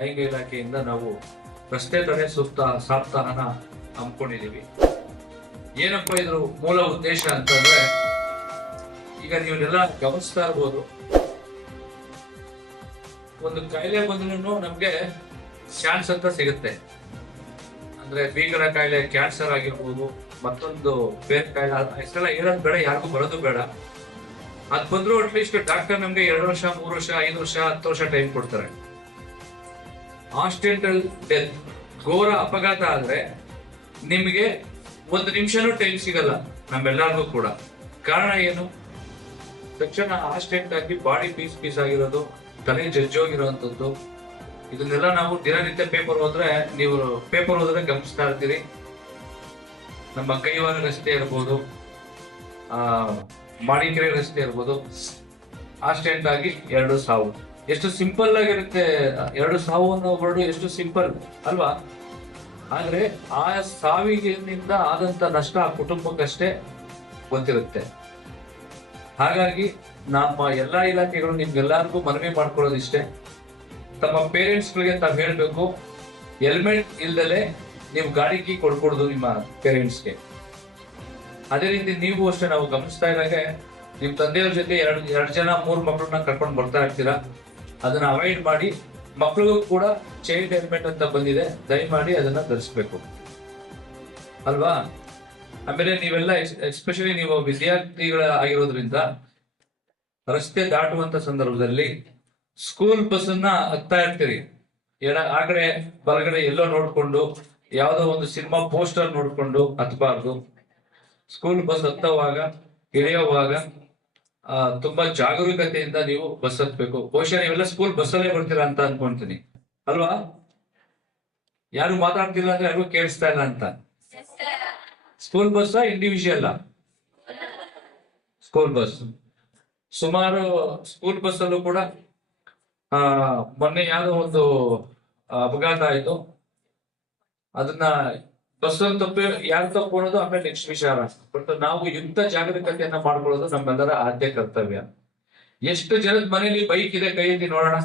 ನ್ಯಾಯಿಕ ಇಲಾಖೆಯಿಂದ ನಾವು ರಸ್ತೆ ತಡೆ ಸುತ್ತ ಸಪ್ತಾಹನ ಹಮ್ಮಿಕೊಂಡಿದ್ದೀವಿ. ಏನಪ್ಪ ಇದ್ರ ಮೂಲ ಉದ್ದೇಶ ಅಂತಂದ್ರೆ, ಈಗ ನೀವನ್ನೆಲ್ಲ ಗಮನಿಸ್ತಾ ಇರ್ಬೋದು, ಒಂದು ಕಾಯಿಲೆ ಬಂದ್ರೂ ನಮ್ಗೆ ಚಾನ್ಸ್ ಅಂತ ಸಿಗುತ್ತೆ. ಅಂದ್ರೆ ಭೀಕರ ಕಾಯಿಲೆ, ಕ್ಯಾನ್ಸರ್ ಆಗಿರ್ಬೋದು, ಮತ್ತೊಂದು ಬೇರೆ ಕಾಯಿಲೆ ಹೆಸರೆಲ್ಲ ಹೇಳೋದು ಬೇಡ, ಯಾರಿಗೂ ಬರೋದು ಬೇಡ. ಅದ್ ಬಂದ್ರು ಅಟ್ಲೀಸ್ಟ್ ಡಾಕ್ಟರ್ ನಮ್ಗೆ ಎರಡು ವರ್ಷ, ಮೂರು ವರ್ಷ, ಐದು ವರ್ಷ, ಹತ್ತು ವರ್ಷ ಟೈಮ್ ಕೊಡ್ತಾರೆ. Accidental death. ಘೋರ ಅಪಘಾತ ಆದರೆ ನಿಮಗೆ ಒಂದು ನಿಮಿಷನೂ ಟೈಮ್ ಸಿಗಲ್ಲ, ನಮ್ಮೆಲ್ಲರಿಗೂ ಕೂಡ. ಕಾರಣ ಏನು? ತಕ್ಷಣ ಆಕ್ಸಿಡೆಂಟ್ ಆಗಿ ಬಾಡಿ ಪೀಸ್ ಪೀಸ್ ಆಗಿರೋದು, ತಲೆ ಜಜ್ಜೋಗಿರೋಂಥದ್ದು ಇದನ್ನೆಲ್ಲ ನಾವು ದಿನನಿತ್ಯ ಪೇಪರ್ ಹೋದ್ರೆ ನೀವು ಪೇಪರ್ ಹೋದ್ರೆ ಗಮನಿಸ್ತಾ ಇರ್ತೀರಿ. ನಮ್ಮ ಕೈವಾರ ರಸ್ತೆ ಇರ್ಬೋದು, ಆ ಮಾಡಿಕೆರೆ ರಸ್ತೆ ಇರ್ಬೋದು. ಆಕ್ಸಿಡೆಂಟ್ ಆಗಿ ಎರಡು ಸಾವು. ಎಷ್ಟು ಸಿಂಪಲ್ ಆಗಿರುತ್ತೆ, ಎರಡು ಸಾವು ಅನ್ನೋ ವರ್ಡ್ ಎಷ್ಟು ಸಿಂಪಲ್, ಅಲ್ವಾ? ಆದ್ರೆ ಆ ಸಾವಿಗೆಯಿಂದ ಆದಂತ ನಷ್ಟ ಆ ಕುಟುಂಬಕ್ಕಷ್ಟೇ ಗೊತ್ತಿರುತ್ತೆ. ಹಾಗಾಗಿ ನಮ್ಮ ಎಲ್ಲಾ ಇಲಾಖೆಗಳು ನಿಮ್ಗೆಲ್ಲರಿಗೂ ಮನವಿ ಮಾಡ್ಕೊಳ್ಳೋದು ಇಷ್ಟೇ. ತಮ್ಮ ಪೇರೆಂಟ್ಸ್ ಗಳಿಗೆ ಹೇಳಬೇಕು ಹೇಳ್ಬೇಕು ಹೆಲ್ಮೆಟ್ ಇಲ್ದಲೆ ನೀವು ಗಾಡಿ ಕೀ ಕೊಡ್ಕೊಡುದು ನಿಮ್ಮ ಪೇರೆಂಟ್ಸ್ಗೆ. ಅದೇ ರೀತಿ ನೀವು ಅಷ್ಟೇ ನಾವು ಗಮನಿಸ್ತಾ ಇದ್ದಾಗೆ ನಿಮ್ಮ ತಂದೆಯವ್ರ ಜೊತೆ ಎರಡು ಎರಡು ಜನ ಮೂರು ಮಕ್ಕಳನ್ನ ಕರ್ಕೊಂಡು ಬರ್ತಾ ಇರ್ತೀರಾ? ಅದನ್ನ ಅವಾಯ್ಡ್ ಮಾಡಿ ಮಕ್ಕಳಿಗೂ ಕೂಡ ಚೈಲ್ಡ್ ಹೆಲ್ಮೆಟ್ ಅಂತ ಬಂದಿದೆ, ದಯಮಾಡಿ ಅದನ್ನ ಧರಿಸ್ಬೇಕು ಅಲ್ವಾ? ಆಮೇಲೆ ನೀವೆಲ್ಲ ಎಸ್ಪೆಷಲಿ ನೀವು ವಿದ್ಯಾರ್ಥಿಗಳ ಆಗಿರೋದ್ರಿಂದ ರಸ್ತೆ ದಾಟುವಂತ ಸಂದರ್ಭದಲ್ಲಿ ಸ್ಕೂಲ್ ಬಸ್ ಅನ್ನ ಹತ್ತಾ ಇರ್ತೀರಿ. ಎಡ ಆ ಕಡೆ ಬಲಗಡೆ ಎಲ್ಲೋ ನೋಡ್ಕೊಂಡು, ಯಾವ್ದೋ ಒಂದು ಸಿನಿಮಾ ಪೋಸ್ಟರ್ ನೋಡ್ಕೊಂಡು ಹತ್ಬಾರ್ದು. ಸ್ಕೂಲ್ ಬಸ್ ಹತ್ತುವಾಗ ಇಳಿಯುವಾಗ ತುಂಬಾ ಜಾಗರೂಕತೆಯಿಂದ ನೀವು ಬಸ್ ಹತ್ಬೇಕು. ಬಹುಶಃ ನೀವೆಲ್ಲ ಸ್ಕೂಲ್ ಬಸ್ಸಲ್ಲೇ ಬರ್ತೀರಾ ಅಂತ ಅನ್ಕೊಂತೀನಿ. ಅಲ್ವಾ? ಯಾರು ಮಾತಾಡ್ತಿಲ್ಲ ಅಂದ್ರೆ ಯಾರಿಗೂ ಕೇಳಿಸ್ತಾ ಇಲ್ಲ ಅಂತ. School bus individual school bus ಸುಮಾರು ಸ್ಕೂಲ್ ಬಸ್ ಅಲ್ಲೂ ಕೂಡ, ಆ, ಮೊನ್ನೆ ಯಾವುದೋ ಒಂದು ಅಪಘಾತ ಆಯ್ತು. ಅದನ್ನ ಬಸ್ ತಪ್ಪು ಯಾರು ತಪ್ಪು ಅನ್ನೋದು ಆಮೇಲೆ ನೆಕ್ಸ್ಟ್ ವಿಚಾರ. ಬಟ್ ನಾವು ಯುಕ್ತ ಜಾಗರೂಕತೆಯನ್ನ ಮಾಡ್ಕೊಳ್ಳೋದು ನಮ್ಮೆಲ್ಲರ ಆದ್ಯ ಕರ್ತವ್ಯ. ಎಷ್ಟು ಜನದ ಮನೇಲಿ ಬೈಕ್ ಇದೆ ಕೈಯಲ್ಲಿ ನೋಡೋಣ.